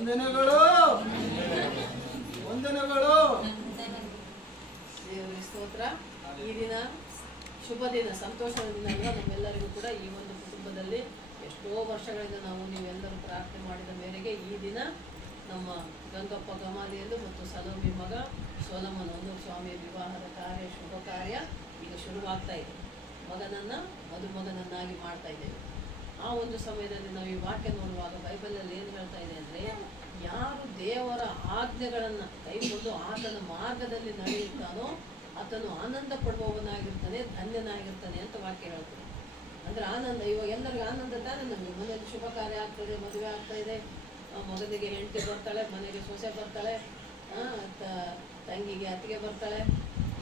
ವಂದನೆಗಳು ವಂದನೆಗಳು. ದೇವರಿಗೆ ಸ್ತೋತ್ರ. ಈ ದಿನ ಶುಭ ದಿನ, ಸಂತೋಷದ ದಿನ ಅಲ್ವಾ ನಮ್ಮೆಲ್ಲರಿಗೂ ಕೂಡ. ಈ ಒಂದು ಕುಟುಂಬದಲ್ಲಿ ಎಷ್ಟೋ ವರ್ಷಗಳಿಂದ ನಾವು ನೀವೆಲ್ಲರೂ ಪ್ರಾರ್ಥನೆ ಮಾಡಿದ ಮೇರೆಗೆ ಈ ದಿನ ನಮ್ಮ ಗಂಗಪ್ಪ ಗಮಾಲಿಯಲ್ಲು ಮತ್ತು ಸಲೋಮಿ ಮಗ ಸೋಲಮ್ಮನ ಒಂದು ಸ್ವಾಮಿಯ ವಿವಾಹದ ಕಾರ್ಯ, ಶುಭ ಕಾರ್ಯ ಈಗ ಶುರುವಾಗ್ತಾ ಇದೆ. ಮಗನನ್ನು ಮದುಮಗನನ್ನಾಗಿ ಮಾಡ್ತಾ ಇದ್ದೇವೆ. ಆ ಒಂದು ಸಮಯದಲ್ಲಿ ನಾವು ಈ ವಾಕ್ಯ ನೋಡುವಾಗ ಬೈಬಲಲ್ಲಿ ಏನು ಹೇಳ್ತಾ ಇದೆ ಅಂದರೆ, ಯಾರು ದೇವರ ಆಜ್ಞೆಗಳನ್ನು ಕೈಗೊಂಡು ಆತನ ಮಾರ್ಗದಲ್ಲಿ ನಡೆಯುತ್ತಾನೋ ಆತನು ಆನಂದ ಪಡುವವನಾಗಿರ್ತಾನೆ, ಧನ್ಯನಾಗಿರ್ತಾನೆ ಅಂತ ವಾಕ್ಯ ಹೇಳ್ತಾರೆ. ಅಂದರೆ ಆನಂದ. ಇವಾಗ ಎಲ್ಲರಿಗೂ ಆನಂದ ತಾನೇ. ನಮಗೆ ಮನೆಯಲ್ಲಿ ಶುಭ ಕಾರ್ಯ ಆಗ್ತದೆ, ಮದುವೆ ಆಗ್ತಾ ಇದೆ, ಮಗನಿಗೆ ಹೆಂಡತಿ ಬರ್ತಾಳೆ, ಮನೆಗೆ ಸೊಸೆ ಬರ್ತಾಳೆ, ತಂಗಿಗೆ ಅತ್ತಿಗೆ ಬರ್ತಾಳೆ,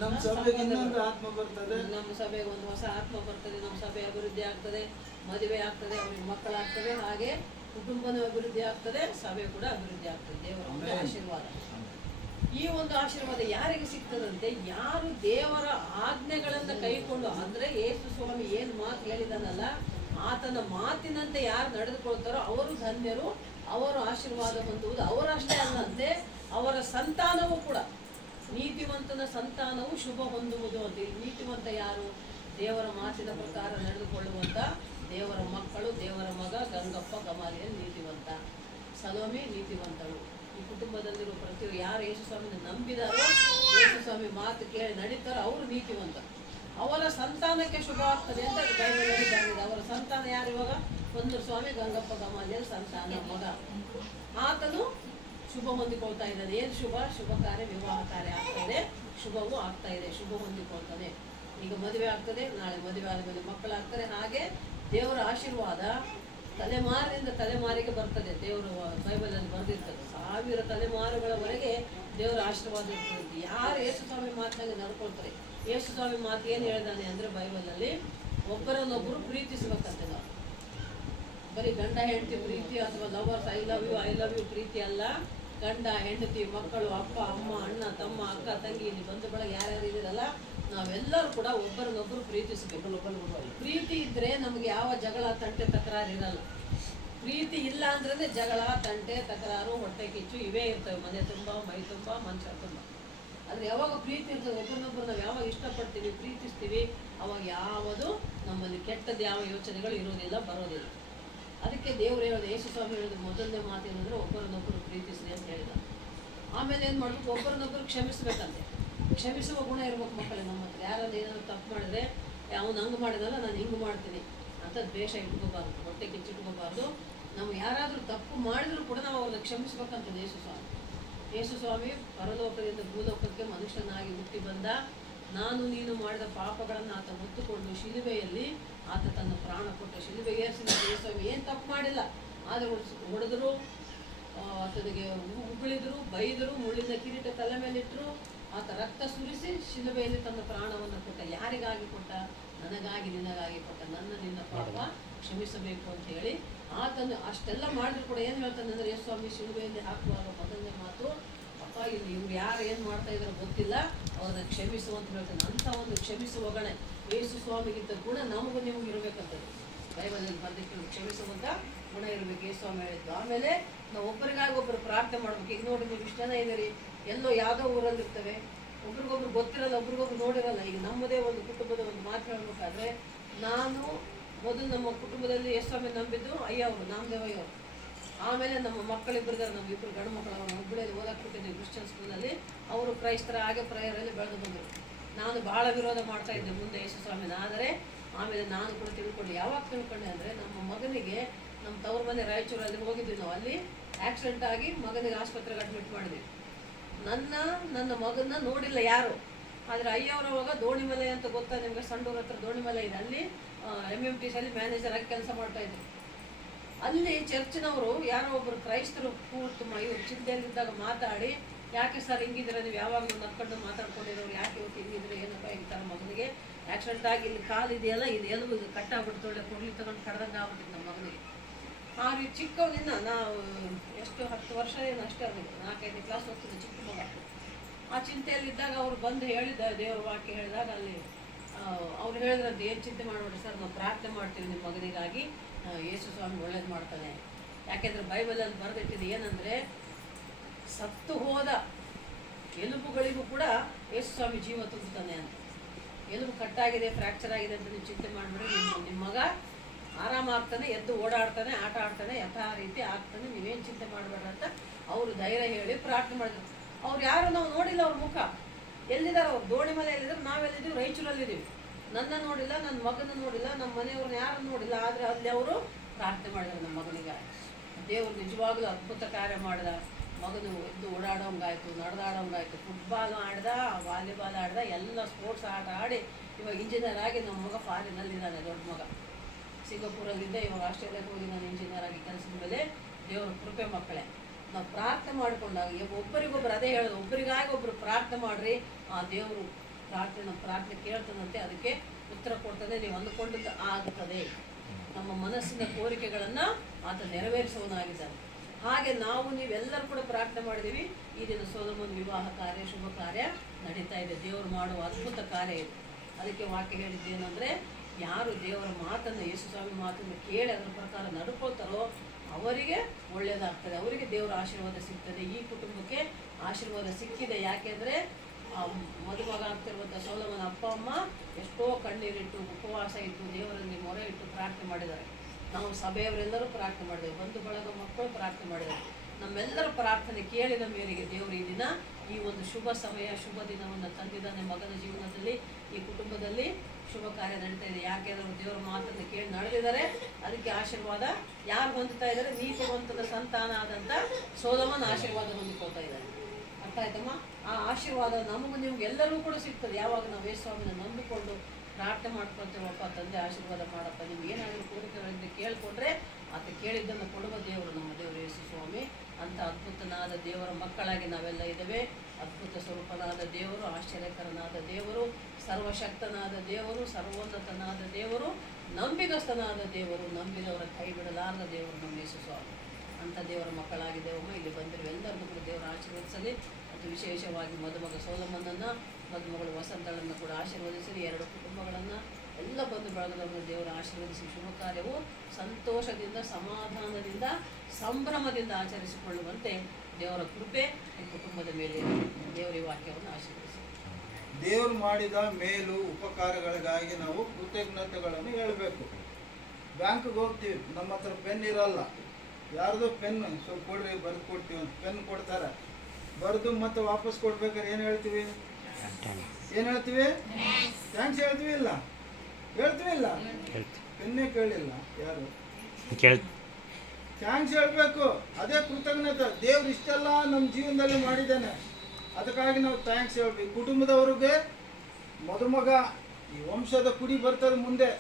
ನಮ್ಮ ಸಭೆಗೆ ಇನ್ನೊಂದು ಆತ್ಮ ಬರ್ತದೆ, ನಮ್ಮ ಸಭೆಗೆ ಒಂದು ಹೊಸ ಆತ್ಮ ಬರ್ತದೆ, ನಮ್ಮ ಸಭೆ ಅಭಿವೃದ್ಧಿ ಆಗ್ತದೆ, ಮದುವೆ ಆಗ್ತದೆ, ಅವ್ರಿಗೆ ಮಕ್ಕಳಾಗ್ತವೆ, ಹಾಗೆ ಕುಟುಂಬನೂ ಅಭಿವೃದ್ಧಿ ಆಗ್ತದೆ, ಸಭೆ ಕೂಡ ಅಭಿವೃದ್ಧಿ ಆಗ್ತದೆ. ದೇವರ ಒಂದು ಆಶೀರ್ವಾದ. ಈ ಒಂದು ಆಶೀರ್ವಾದ ಯಾರಿಗೆ ಸಿಗ್ತದಂತೆ? ಯಾರು ದೇವರ ಆಜ್ಞೆಗಳನ್ನು ಕೈಕೊಂಡು, ಅಂದ್ರೆ ಯೇಸು ಸ್ವಾಮಿ ಏನು ಮಾತು ಹೇಳಿದಾನಲ್ಲ, ಆತನ ಮಾತಿನಂತೆ ಯಾರು ನಡೆದುಕೊಳ್ತಾರೋ ಅವರು ಧನ್ಯರು, ಅವರು ಆಶೀರ್ವಾದ ಹೊಂದುವುದು. ಅವರಷ್ಟೇ ಅಲ್ಲಂತೆ ಅವರ ಸಂತಾನವೂ ಕೂಡ, ನೀತಿವಂತನ ಸಂತಾನವು ಶುಭ ಹೊಂದುವುದು ಅಂತ. ಈ ನೀತಿವಂತ ಯಾರು? ದೇವರ ಮಾತಿನ ಪ್ರಕಾರ ನಡೆದುಕೊಳ್ಳುವಂತ ದೇವರ ಮಕ್ಕಳು. ದೇವರ ಮಗ ಗಂಗಪ್ಪ ಗಮಾಲಿಯಲ್ ನೀತಿವಂತ, ಸಲೋಮಿ ನೀತಿವಂತಳು. ಈ ಕುಟುಂಬದಲ್ಲಿರುವ ಪ್ರತಿಯೊಬ್ಬರು ಯಾರು ಯೇಸು ಸ್ವಾಮಿನ ನಂಬಿದಾರೋ, ಯೇಸು ಸ್ವಾಮಿ ಮಾತು ಕೇಳಿ ನಡೀತಾರೋ ಅವರು ನೀತಿವಂತರು. ಅವರ ಸಂತಾನಕ್ಕೆ ಶುಭ ಆಗ್ತದೆ ಅಂತ ಬೈಬಲಲ್ಲಿ ಬಂದಿದೆ. ಅವರ ಸಂತಾನ ಯಾರು? ಇವಾಗ ಕೊಂದೂರು ಸ್ವಾಮಿ ಗಂಗಪ್ಪ ಗಮಾಲಿಯಲ್ ಸಂತಾನ ಮಗ. ಆತನು ಶುಭ ಹೊಂದಿಕೊಳ್ತಾ ಇದ್ದಾನೆ. ಏನು ಶುಭ? ಶುಭ ಕಾರ್ಯ, ವಿವಾಹ ಕಾರ್ಯ ಆಗ್ತಾ ಇದೆ, ಶುಭವೂ ಆಗ್ತಾ ಇದೆ, ಶುಭ ಹೊಂದಿಕೊಳ್ತಾನೆ. ಈಗ ಮದುವೆ ಆಗ್ತದೆ, ನಾಳೆ ಮದುವೆ ಆದಮೇಲೆ ಮಕ್ಕಳಾಗ್ತಾರೆ. ಹಾಗೆ ದೇವರ ಆಶೀರ್ವಾದ ತಲೆಮಾರಿನಿಂದ ತಲೆಮಾರಿಗೆ ಬರ್ತದೆ. ದೇವರು ಬೈಬಲಲ್ಲಿ ಬರೆದಿರ್ತದೆ. 1000 ತಲೆಮಾರುಗಳವರೆಗೆ ದೇವರ ಆಶೀರ್ವಾದ ಇರ್ತದೆ ಯಾರು ಯೇಸು ಸ್ವಾಮಿ ಮಾತಿನಾಗ ನಡ್ಕೊಳ್ತಾರೆ. ಯೇಸು ಸ್ವಾಮಿ ಮಾತು ಏನು ಹೇಳಿದಾನೆ ಅಂದರೆ ಬೈಬಲಲ್ಲಿ, ಒಬ್ಬರನ್ನೊಬ್ಬರು ಪ್ರೀತಿಸಬೇಕಂತೆ. ನಾವು ಬರೀ ಗಂಡ ಹೆಂಡತಿ ಪ್ರೀತಿ ಅಥವಾ ಲವರ್ಸ್ ಐ ಲವ್ ಯು ಪ್ರೀತಿ ಅಲ್ಲ. ಗಂಡ ಹೆಂಡತಿ, ಮಕ್ಕಳು, ಅಪ್ಪ ಅಮ್ಮ, ಅಣ್ಣ ತಮ್ಮ, ಅಕ್ಕ ತಂಗಿ, ಇಲ್ಲಿ ಬಂಧು ಬಳಗ ಯಾರ್ಯಾರು ಇದ್ದೀರಲ್ಲ, ನಾವೆಲ್ಲರೂ ಕೂಡ ಒಬ್ಬರನ್ನೊಬ್ಬರು ಪ್ರೀತಿಸಬೇಕು. ಪ್ರೀತಿ ಇದ್ರೆ ನಮಗೆ ಯಾವ ಜಗಳ, ತಂಟೆ, ತಕರಾರು ಇರಲ್ಲ. ಪ್ರೀತಿ ಇಲ್ಲ ಅಂದ್ರೆ ಜಗಳ, ತಂಟೆ, ತಕರಾರು, ಹೊಟ್ಟೆ ಕಿಚ್ಚು ಇವೇ ಇರ್ತವೆ ಮನೆ ತುಂಬ, ಮೈ ತುಂಬ, ಮನುಷ್ಯ ತುಂಬ. ಆದರೆ ಯಾವಾಗ ಪ್ರೀತಿ ಇರ್ತದೆ, ಒಬ್ಬರನ್ನೊಬ್ಬರು ನಾವು ಯಾವಾಗ ಇಷ್ಟಪಡ್ತೀವಿ, ಪ್ರೀತಿಸ್ತೀವಿ, ಅವಾಗ ಯಾವುದು ನಮ್ಮಲ್ಲಿ ಕೆಟ್ಟದ್ದು ಯಾವ ಯೋಚನೆಗಳು ಇರೋದಿಲ್ಲ, ಬರೋದಿಲ್ಲ. ಅದಕ್ಕೆ ದೇವರು ಹೇಳೋದು, ಯೇಸು ಸ್ವಾಮಿ ಹೇಳೋದು ಮೊದಲನೇ ಮಾತು ಏನಂದ್ರೆ ಒಬ್ಬರನ್ನೊಬ್ಬರು ಪ್ರೀತಿಸ್ರಿ ಅಂತ ಹೇಳಿದ. ಆಮೇಲೆ ಏನು ಮಾಡಬೇಕು? ಒಬ್ಬರನ್ನೊಬ್ಬರು ಕ್ಷಮಿಸ್ಬೇಕಂತೆ. ಕ್ಷಮಿಸುವ ಗುಣ ಇರ್ಬೇಕು ಮಕ್ಕಳೇ ನಮ್ಮ ಹತ್ರ. ಯಾರಾದ್ರೂ ಏನಾದ್ರು ತಪ್ಪು ಮಾಡಿದ್ರೆ, ಅವನು ಹಂಗೆ ಮಾಡಿದಲ್ಲ ನಾನು ಹಿಂಗೆ ಮಾಡ್ತೀನಿ ಅಂತ ದ್ವೇಷ ಇಟ್ಕೋಬಾರ್ದು, ಹೊಟ್ಟೆ ಕಿಚ್ಚಿಟ್ಕೋಬಾರ್ದು. ನಾವು ಯಾರಾದರೂ ತಪ್ಪು ಮಾಡಿದ್ರು ಕೂಡ ನಾವು ಅವ್ರನ್ನ ಕ್ಷಮಿಸ್ಬೇಕಂತ ಯೇಸು ಸ್ವಾಮಿ. ಯೇಸು ಸ್ವಾಮಿ ಪರಲೋಕದಿಂದ ಭೂಲೋಕಕ್ಕೆ ಮನುಷ್ಯನಾಗಿ ಹುಟ್ಟಿ ಬಂದ. ನಾನು ನೀನು ಮಾಡಿದ ಪಾಪಗಳನ್ನು ಆತ ಹೊತ್ತುಕೊಂಡು ಶಿಲುಬೆಯಲ್ಲಿ ಆತ ತನ್ನ ಪ್ರಾಣ ಕೊಟ್ಟ. ಶಿಲುಬೆಗೆ ಏರಿಸಿದ ಯೇಸು ಸ್ವಾಮಿ ಏನು ತಪ್ಪು ಮಾಡಿಲ್ಲ, ಆದರೆ ಹೊಡೆದ್ರು, ಆತನಿಗೆ ಉಗುಳಿದ್ರು, ಬೈದರು, ಮುಳ್ಳಿನ ಕಿರೀಟ ತಲೆ ಮೇಲಿಟ್ಟರು, ಆತ ರಕ್ತ ಸುರಿಸಿ ಶಿಲುಬೆಯಲ್ಲಿ ತನ್ನ ಪ್ರಾಣವನ್ನು ಕೊಟ್ಟ. ಯಾರಿಗಾಗಿ ಕೊಟ್ಟ? ನನಗಾಗಿ, ನಿನಗಾಗಿ ಕೊಟ್ಟ. ನನ್ನ ನಿನ್ನ ಪಾಪ ಕ್ಷಮಿಸಬೇಕು ಅಂತ ಹೇಳಿ ಆತನು ಅಷ್ಟೆಲ್ಲ ಮಾಡಿದ್ರು ಕೂಡ ಏನು ಹೇಳ್ತಾನೆ ಅಂದರೆ, ಯೇಸು ಸ್ವಾಮಿ ಶಿಲುಬೆಯಲ್ಲಿ ಹಾಕುವಾಗ ಮೊದಲನೇ ಮಾತು, ಅಪ್ಪ ಇಲ್ಲಿ ಇವ್ರು ಯಾರು ಏನು ಮಾಡ್ತಾ ಇದ್ದಾರೋ ಗೊತ್ತಿಲ್ಲ, ಅವ್ರನ್ನ ಕ್ಷಮಿಸು ಅಂತ ಹೇಳ್ತಾನೆ. ಅಂಥ ಒಂದು ಕ್ಷಮಿಸುವ ಗಣ ಯೇಸು ಸ್ವಾಮಿಗಿಂತ ಗುಣ ನಮಗೂ ನಿಮಗೂ ಇರಬೇಕಂತ ಬೈಬಲಲ್ಲಿ ಬಂದಿಟ್ಟು. ಕ್ಷಮಿಸುವಂಥ ಗುಣ ಇರಬೇಕು ಯೇಸು ಸ್ವಾಮಿ ಹೇಳಿದ್ದು. ಆಮೇಲೆ ನಾವು ಒಬ್ಬರಿಗಾಗಿ ಒಬ್ಬರು ಪ್ರಾರ್ಥನೆ ಮಾಡ್ಬೇಕು. ಈಗ ನೋಡಿ, ನೀವು ಇಷ್ಟು ಜನ ಇದ್ದೀರಿ, ಎಲ್ಲೋ ಯಾವುದೋ ಊರಲ್ಲಿರ್ತವೆ, ಒಬ್ರಿಗೊಬ್ರು ಗೊತ್ತಿರಲ್ಲ, ಒಬ್ರಿಗೊಬ್ರು ನೋಡಿರಲ್ಲ. ಈಗ ನಮ್ಮದೇ ಒಂದು ಕುಟುಂಬದ ಒಂದು ಮಾತು ಹೇಳ್ಬೇಕಾದ್ರೆ, ನಾನು ಮೊದಲು ನಮ್ಮ ಕುಟುಂಬದಲ್ಲಿ ಯೇಸು ಸ್ವಾಮಿ ನಂಬಿದ್ದು ಅಯ್ಯವರು, ನಾಮದೇವಯ್ಯವರು. ಆಮೇಲೆ ನಮ್ಮ ಮಕ್ಕಳಿಬ್ಬರಿದ್ದಾರೆ, ನಮ್ಮ ಇಬ್ಬರು ಗಂಡು ಮಕ್ಕಳು. ಅವರು ಹುಬ್ಬಳ್ಳಿಯಲ್ಲಿ ಓದಕ್ಕೆ ಬಿಟ್ಟಿದ್ದೆ ಕ್ರಿಶ್ಚಿಯನ್ ಸ್ಕೂಲಲ್ಲಿ. ಅವರು ಕ್ರೈಸ್ತರ ಹಾಗೆ ಪ್ರೇಯರಲ್ಲಿ ಬೆಳೆದು ಬಂದರು. ನಾನು ಭಾಳ ವಿರೋಧ ಮಾಡ್ತಾ ಇದ್ದೆ ಮುಂದೆ ಯೇಸು ಸ್ವಾಮಿನ. ಆದರೆ ಆಮೇಲೆ ನಾನು ಕೂಡ ತಿಳ್ಕೊಂಡು, ಯಾವಾಗ ತಿಳ್ಕೊಂಡೆ ಅಂದರೆ, ನಮ್ಮ ಮಗನಿಗೆ ನಮ್ಮ ತವ್ರ ಮನೆ ರಾಯಚೂರಲ್ಲಿ ಹೋಗಿದ್ವಿ ನಾವು. ಅಲ್ಲಿ ಆಕ್ಸಿಡೆಂಟ್ ಆಗಿ ಮಗನಿಗೆ ಆಸ್ಪತ್ರೆಗೆ ಅಡ್ಮಿಟ್ ಮಾಡಿದ್ವಿ. ನನ್ನ ಮಗನ್ನ ನೋಡಿಲ್ಲ ಯಾರು. ಆದರೆ ಅಯ್ಯವ್ರವಾಗ ದೋಣಿಮಲೆ ಅಂತ ಗೊತ್ತಾ ನಿಮಗೆ? ಸಂಡೂರು ಹತ್ರ ದೋಣಿಮಲೆ ಇದೆ. ಅಲ್ಲಿ MMTCಯಲ್ಲಿ ಮ್ಯಾನೇಜರ್ ಆಗಿ ಕೆಲಸ ಮಾಡ್ತಾ ಇದ್ರು. ಅಲ್ಲಿ ಚರ್ಚಿನವರು ಯಾರೋ ಒಬ್ಬರು ಕ್ರೈಸ್ತರು ಕೂತು ಇವರು ಚಿಂತೆಯಲ್ಲಿದ್ದಾಗ ಮಾತಾಡಿ, ಯಾಕೆ ಸರ್ ಹಿಂಗಿದ್ರೆ, ನೀವು ಯಾವಾಗಲೂ ನಕ್ಕೊಂಡು ಮಾತಾಡ್ಕೊಂಡಿರೋರು, ಯಾಕೆ ಇವತ್ತು ಹಿಂಗಿದ್ರೆ, ಏನಪ್ಪ ಹಿಂಗೆ ಮಗನಿಗೆ ಆಕ್ಸಿಡೆಂಟ್ ಆಗಿ ಇಲ್ಲಿ ಕಾಲು ಇದೆಯಲ್ಲ, ಇದು ಎಲುಬು ಇದು ಕಟ್ಟಾಗ್ಬಿಟ್ಟು ಒಳ್ಳೆ ಕೊಡ್ಲಿ ತಗೊಂಡು ಕಡ್ದಂಗೆ ಆಗ್ಬಿಟ್ಟಿತ್ತು ನಮ್ಮ ಮಗನಿಗೆ. ಆ ರೀತಿ ಚಿಕ್ಕವನಿಂದ ನಾವು ಎಷ್ಟು 10 ವರ್ಷ ಏನು ಅಷ್ಟೇ, ಅದಕ್ಕೆ 4-5ನೇ ಕ್ಲಾಸ್ ಹೋಗ್ತಿದ್ದೆ ಚಿಕ್ಕ ಮಗ. ಆ ಚಿಂತೆಯಲ್ಲಿದ್ದಾಗ ಅವ್ರು ಬಂದು ಹೇಳಿದ, ದೇವ್ರ ವಾಕ್ಯ ಹೇಳಿದಾಗ ಅಲ್ಲಿ ಅವ್ರು ಹೇಳಿದ್ರಂತೆ, ಏನು ಚಿಂತೆ ಮಾಡಬೇಡಿ ಸರ್, ನಾವು ಪ್ರಾರ್ಥನೆ ಮಾಡ್ತೀವಿ ನಿಮ್ಮ ಮಗನಿಗಾಗಿ, ಯೇಸು ಸ್ವಾಮಿ ಒಳ್ಳೇದು ಮಾಡ್ತಾನೆ ಯಾಕೆಂದ್ರೆ ಬೈಬಲಲ್ಲಿ ಬರೆದಿಟ್ಟಿದೆ ಏನಂದ್ರೆ, ಸತ್ತು ಹೋದ ಎಲುಬುಗಳಿಗೂ ಕೂಡ ಯೇಸು ಸ್ವಾಮಿ ಜೀವ ತುಂಬುತ್ತಾನೆ ಅಂತ. ಎಲುಬು ಕಟ್ಟಾಗಿದೆ, ಫ್ರ್ಯಾಕ್ಚರ್ ಆಗಿದೆ ಅಂತ ನೀವು ಚಿಂತೆ ಮಾಡಿಬಿಡ್ರಿ, ನಿಮ್ಮ ಮಗ ಆರಾಮಾಗ್ತಾನೆ, ಎದ್ದು ಓಡಾಡ್ತಾನೆ, ಆಟ ಆಡ್ತಾನೆ, ಯಥಾ ರೀತಿ ಆಗ್ತಾನೆ, ನೀವೇನು ಚಿಂತೆ ಮಾಡಬೇಡ ಅಂತ ಅವರು ಧೈರ್ಯ ಹೇಳಿ ಪ್ರಾರ್ಥನೆ ಮಾಡಿದ್ರು. ಅವ್ರು ಯಾರು ನಾವು ನೋಡಿಲ್ಲ, ಅವ್ರ ಮುಖ ಎಲ್ಲಿದ್ದಾರೆ, ಅವ್ರು ದೋಣಿ ಮಲೆ ಎಲ್ಲಿದ್ದಾರೆ, ನಾವೆಲ್ಲಿದ್ದೀವಿ ರಾಯಚೂರಲ್ಲಿದ್ದೀವಿ. ನನ್ನ ನೋಡಿಲ್ಲ, ನನ್ನ ಮಗನ ನೋಡಿಲ್ಲ, ನಮ್ಮ ಮನೆಯವ್ರನ್ನ ಯಾರು ನೋಡಿಲ್ಲ, ಆದರೆ ಅಲ್ಲಿ ಅವರು ಪ್ರಾರ್ಥನೆ ಮಾಡಿದ್ರು ನಮ್ಮ ಮಗನಿಗೆ. ದೇವರು ನಿಜವಾಗ್ಲೂ ಅದ್ಭುತ ಕಾರ್ಯ ಮಾಡಿದ. ಮಗನು ಎದ್ದು ಓಡಾಡೋಂಗಾಯ್ತು, ನಡೆದಾಡೋಂಗಾಯ್ತು, ಫುಟ್ಬಾಲ್ ಆಡ್ದ, ವಾಲಿಬಾಲ್ ಆಡ್ದ, ಎಲ್ಲ ಸ್ಪೋರ್ಟ್ಸ್ ಆಟ ಆಡಿ ಇವಾಗ ಇಂಜಿನಿಯರ್ ಆಗಿ ನಮ್ಮ ಮಗ ಫಾರಿನಲ್ಲಿದ್ದಾನೆ. ದೊಡ್ಡ ಮಗ ಸಿಂಗಾಪುರಲ್ಲಿದ್ದ, ಇವಾಗ ಆಸ್ಟ್ರೇಲಿಯಾಕ್ಕೆ ಹೋಗಿ ನಾನು ಇಂಜಿನಿಯರ್ ಆಗಿ ಕೆಲಸದ ಮೇಲೆ ದೇವರ ಕೃಪೆ. ಮಕ್ಕಳೇ, ನಾವು ಪ್ರಾರ್ಥನೆ ಮಾಡಿಕೊಂಡಾಗ ಒಬ್ಬರಿಗೊಬ್ಬರು ಅದೇ ಹೇಳೋದು, ಒಬ್ಬರಿಗಾಗಿ ಒಬ್ಬರು ಪ್ರಾರ್ಥನೆ ಮಾಡಿರಿ, ಆ ದೇವರು ಪ್ರಾರ್ಥನೆ ಕೇಳ್ತದಂತೆ, ಅದಕ್ಕೆ ಉತ್ತರ ಕೊಡ್ತದೆ, ನೀವು ಅಂದುಕೊಂಡದ್ದು ಆಗುತ್ತದೆ. ನಮ್ಮ ಮನಸ್ಸಿನ ಕೋರಿಕೆಗಳನ್ನು ಆತ ನೆರವೇರಿಸುವನಾಗಿದ್ದಾನೆ. ಹಾಗೆ ನಾವು ನೀವೆಲ್ಲರೂ ಕೂಡ ಪ್ರಾರ್ಥನೆ ಮಾಡಿದ್ದೀವಿ. ಈ ದಿನ ಸೊಲೊಮೋನ್ ವಿವಾಹ ಕಾರ್ಯ, ಶುಭ ಕಾರ್ಯ ನಡೀತಾ ಇದೆ. ದೇವರು ಮಾಡುವ ಅದ್ಭುತ ಕಾರ್ಯ ಇದೆ. ಅದಕ್ಕೆ ವಾಕ್ಯ ಹೇಳಿದ್ದೇನೆಂದರೆ, ಯಾರು ದೇವರ ಮಾತನ್ನು, ಯೇಸು ಸ್ವಾಮಿ ಮಾತನ್ನು ಕೇಳಿ ಅದರ ಪ್ರಕಾರ ನಡ್ಕೊಳ್ತಾರೋ ಅವರಿಗೆ ಒಳ್ಳೆಯದಾಗ್ತದೆ, ಅವರಿಗೆ ದೇವರ ಆಶೀರ್ವಾದ ಸಿಗ್ತದೆ. ಈ ಕುಟುಂಬಕ್ಕೆ ಆಶೀರ್ವಾದ ಸಿಕ್ಕಿದೆ. ಯಾಕೆಂದರೆ ಮದುಮಗ ಆಗ್ತಿರುವಂಥ ಸೊಲೊಮೋನ್ ಅಪ್ಪ ಅಮ್ಮ ಎಷ್ಟೋ ಕಣ್ಣೀರಿಟ್ಟು, ಉಪವಾಸ ಇಟ್ಟು, ದೇವರಲ್ಲಿ ಮೊರೆ ಇಟ್ಟು ಪ್ರಾರ್ಥನೆ ಮಾಡಿದ್ದಾರೆ. ನಾವು ಸಭೆಯವರೆಲ್ಲರೂ ಪ್ರಾರ್ಥನೆ ಮಾಡಿದೆವು, ಬಂಧು ಬಳಗ ಮಕ್ಕಳು ಪ್ರಾರ್ಥನೆ ಮಾಡಿದ್ದಾರೆ. ನಮ್ಮೆಲ್ಲರ ಪ್ರಾರ್ಥನೆ ಕೇಳಿದ ಮೇರೆಗೆ ದೇವರು ಈ ದಿನ ಈ ಒಂದು ಶುಭ ಸಮಯ, ಶುಭ ದಿನವನ್ನು ತಂದಿದ್ದಾನೆ. ಮಗನ ಜೀವನದಲ್ಲಿ, ಈ ಕುಟುಂಬದಲ್ಲಿ ಶುಭ ಕಾರ್ಯ ನಡೀತಾ ಇದೆ. ಯಾಕೆಂದ್ರೆ ದೇವರ ಮಾತನ್ನು ಕೇಳಿ ನಡೆದಿದ್ದಾರೆ, ಅದಕ್ಕೆ ಆಶೀರ್ವಾದ ಯಾರು ಹೊಂದುತ್ತಾ ಇದ್ದಾರೆ? ನೀತಿವಂತನ ಸಂತಾನ ಆದಂಥ ಸೊಲೊಮೋನ್ ಆಶೀರ್ವಾದ ಹೊಂದಿಕೊಳ್ತಾ ಇದ್ದಾರೆ. ಅರ್ಥ ಆಯ್ತಮ್ಮ? ಆ ಆಶೀರ್ವಾದ ನಮಗೂ ನಿಮ್ಗೆ ಎಲ್ಲರಿಗೂ ಕೂಡ ಸಿಗ್ತದೆ. ಯಾವಾಗ ನಾವು ಯೇಸು ಸ್ವಾಮಿನ ನಂಬಿಕೊಂಡು ಪ್ರಾರ್ಥನೆ ಮಾಡ್ಕೊಳ್ತೇವಪ್ಪ, ತಂದೆ ಆಶೀರ್ವಾದ ಮಾಡಪ್ಪ, ನಿಮ್ಗೆ ಏನಾದರೂ ಕೋರಿಕೆಗಳಿಂದ ಕೇಳಿಕೊಂಡ್ರೆ ಆತ ಕೇಳಿದ್ದನ್ನು ಕೊಡುವ ದೇವರು ನಮ್ಮ ದೇವರು ಯೇಸು ಸ್ವಾಮಿ. ಅಂಥ ಅದ್ಭುತನಾದ ದೇವರ ಮಕ್ಕಳಾಗಿ ನಾವೆಲ್ಲ ಇದ್ದೇವೆ. ಅದ್ಭುತ ಸ್ವರೂಪನಾದ ದೇವರು, ಆಶ್ಚರ್ಯಕರನಾದ ದೇವರು, ಸರ್ವಶಕ್ತನಾದ ದೇವರು, ಸರ್ವೋನ್ನತನಾದ ದೇವರು, ನಂಬಿಗಸ್ತನಾದ ದೇವರು, ನಂಬಿದವರ ಕೈ ಬಿಡಲಾರದ ದೇವರು ನಮ್ಮ ಯೇಸು ಸ್ವಾಮಿ. ಅಂಥ ದೇವರ ಮಕ್ಕಳಾಗಿದ್ದೇವಮ್ಮ. ಇಲ್ಲಿ ಬಂದಿರುವ ಎಲ್ಲರಿಗೂ ಕೂಡ ದೇವರ ಆಶೀರ್ವದಿಸಲಿ. ಮತ್ತು ವಿಶೇಷವಾಗಿ ಮದುಮಗ ಸೊಲೊಮೋನನ್ನು, ಮದುಮಗಳು ವಸಂತಳನ್ನು ಕೂಡ ಆಶೀರ್ವದಿಸಲಿ. ಎರಡು ಕುಟುಂಬಗಳನ್ನು, ಎಲ್ಲ ಬಂಧು ಬಳಗದವರನ್ನು ದೇವರ ಆಶೀರ್ವದಿಸಿ ಶುಭ ಕಾರ್ಯವು ಸಂತೋಷದಿಂದ, ಸಮಾಧಾನದಿಂದ, ಸಂಭ್ರಮದಿಂದ ಆಚರಿಸಿಕೊಳ್ಳುವಂತೆ ದೇವರ ಕೃಪೆ ಈ ಕುಟುಂಬದ ಮೇಲೆ. ದೇವರ ವಾಕ್ಯವನ್ನು ಆಶೀರ್ವದಿಸಿ. ದೇವರು ಮಾಡಿದ ಮೇಲು ಉಪಕಾರಗಳಿಗಾಗಿ ನಾವು ಕೃತಜ್ಞತೆಗಳನ್ನು ಹೇಳಬೇಕು. ಬ್ಯಾಂಕ್ಗೆ ಹೋಗ್ತೀವಿ, ನಮ್ಮ ಹತ್ರ ಪೆನ್ ಇರಲ್ಲ, ಯಾರ್ದೋ ಪೆನ್ ಸ್ವಲ್ಪ ಕೊಡ್ರಿ ಬರೆದು ಕೊಡ್ತೀವಿ ಅಂತ ಪೆನ್ ಕೊಡ್ತಾರೆ. ಬರೆದು ಮತ್ತೆ ವಾಪಸ್ ಕೊಡ್ಬೇಕಾದ್ರೆ ಏನು ಹೇಳ್ತೀವಿ? ಥ್ಯಾಂಕ್ಸ್ ಹೇಳ್ತೀವಿ ಇಲ್ಲ? ಪೆನ್ನೇ ಕೇಳಿಲ್ಲ ಯಾರು? ಥ್ಯಾಂಕ್ಸ್ ಹೇಳ್ಬೇಕು. ಅದೇ ಕೃತಜ್ಞತೆ. ದೇವ್ರು ಇಷ್ಟೆಲ್ಲ ನಮ್ಮ ಜೀವನದಲ್ಲಿ ಮಾಡಿದ್ದಾನೆ, ಅದಕ್ಕಾಗಿ ನಾವು ಥ್ಯಾಂಕ್ಸ್ ಹೇಳ್ಬೇಕು. ಕುಟುಂಬದವ್ರಿಗೆ ಮದುಮಗ, ಈ ವಂಶದ ಕುಡಿ ಬರ್ತದೆ ಮುಂದೆ,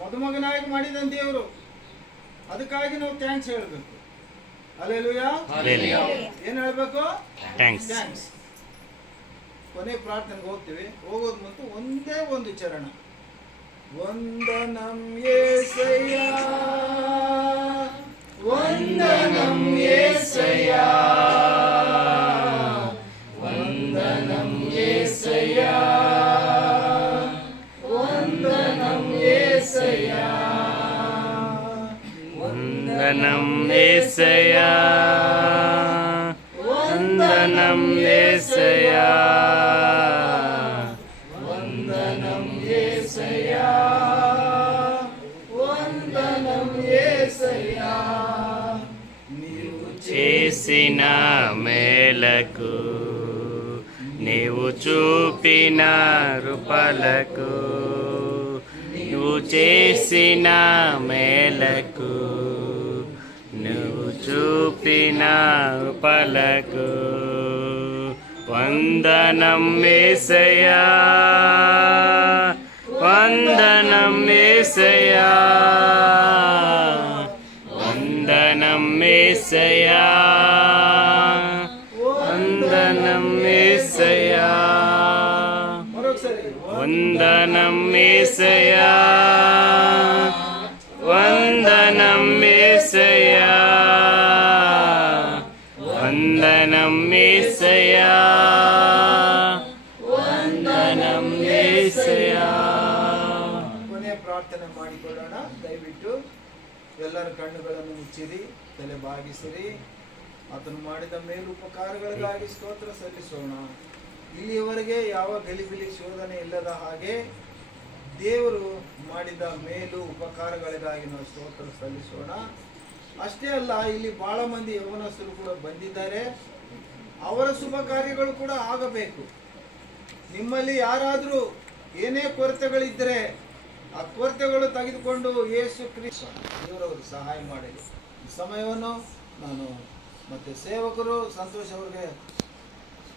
ಮದುಮಗನಾಗಿ ಮಾಡಿದ್ದಾನೆ ದೇವರು, ಅದಕ್ಕಾಗಿ ನಾವು ಥ್ಯಾಂಕ್ಸ್ ಹೇಳಬೇಕು. ಹಲ್ಲೆಲೂಯಾ. ಏನು ಹೇಳಬೇಕು? ಥ್ಯಾಂಕ್ಸ್. ಕೊನೆ ಪ್ರಾರ್ಥನೆಗೆ ಹೋಗ್ತೀವಿ. ಹೋಗೋದು ಮತ್ತು ಒಂದೇ ಒಂದು ಚರಣ, ವಂದನಂ యేసయ్య, ವಂದನಂ యేసయ్య, ವಂದನಂ యేసయ్య, ವಂದನಂ యేసయ్య, ವಂದನಂ యేసయ్య, ವಂದನಂ యేసయ్య, ವಂದನಂ యేసయ్య, ವಂದನಂ యేసయ్య. నీవు చేసిన మేలకు, నీవు చూపిన కృపలకు, నీవు చేసిన మేలకు, నువ్వు చూపిన కృపలకు వందనం యేసయ్యా, వందనం యేసయ్యా, వందనం యేసయ్యా, వందనం యేసయ్యా, వందనం యేసయ్యా, వందనం యేసయ్యా, వందనం యేసయ్యా, వందనం యేసయ్యా. ಕೊನೆಯ ಪ್ರಾರ್ಥನೆ ಮಾಡಿಕೊಳ್ಳೋಣ. ದಯವಿಟ್ಟು ಎಲ್ಲ ಎಲ್ಲರ ಕಣ್ಣುಗಳನ್ನು ಮುಚ್ಚಿರಿ, ತಲೆ ಬಾಗಿಸಿರಿ. ಆತನು ಮಾಡಿದ ಮೇಲುಪಕಾರಗಳಿಗಾಗಿ ಸ್ತೋತ್ರ ಸಲ್ಲಿಸೋಣ. ಇಲ್ಲಿಯವರೆಗೆ ಯಾವ ಗಲಿಬಿಲಿ ಶೋಧನೆ ಇಲ್ಲದ ಹಾಗೆ ದೇವರು ಮಾಡಿದ ಮೇಲು ಉಪಕಾರಗಳಿಗಾಗಿ ನಾವು ಸ್ತೋತ್ರ ಸಲ್ಲಿಸೋಣ. ಅಷ್ಟೇ ಅಲ್ಲ, ಇಲ್ಲಿ ಬಹಳ ಮಂದಿ ಯೌವನಸ್ಥರು ಕೂಡ ಬಂದಿದ್ದಾರೆ. ಅವರ ಶುಭ ಕಾರ್ಯಗಳು ಕೂಡ ಆಗಬೇಕು. ನಿಮ್ಮಲ್ಲಿ ಯಾರಾದರೂ ಏನೇ ಕೊರತೆಗಳಿದ್ದರೆ ಆ ಕೊರತೆಗಳು ತೆಗೆದುಕೊಂಡು ಯೇಸು ಕ್ರಿಸ್ತ ದೇವರವರು ಸಹಾಯ ಮಾಡಲಿ. ಈ ಸಮಯವನ್ನು ನಾನು ಮತ್ತು ಸೇವಕರು ಸಂತೋಷ್ ಅವ್ರಿಗೆ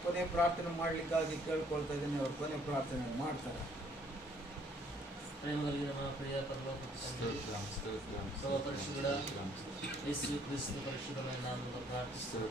ಕೊನೆ ಪ್ರಾರ್ಥನೆ ಮಾಡಲಿಕ್ಕಾಗಿ ಕೇಳ್ಕೊಳ್ತಾ ಇದ್ದೀನಿ. ಅವರು ಕೊನೆ ಪ್ರಾರ್ಥನೆ ಮಾಡ್ತಾರೆ. ಪ್ರಿಯ ಪರಲೋಕ ತಂದೆ, ಸರ್ವ ಪರಿಶುದ್ಧ ಯೇಸು ಕ್ರಿಸ್ತ ಪರಿಶುದ್ಧమైన ನಾಮದಲ್ಲಿ ಪ್ರಾರ್ಥಿಸುತ್ತೇವೆ.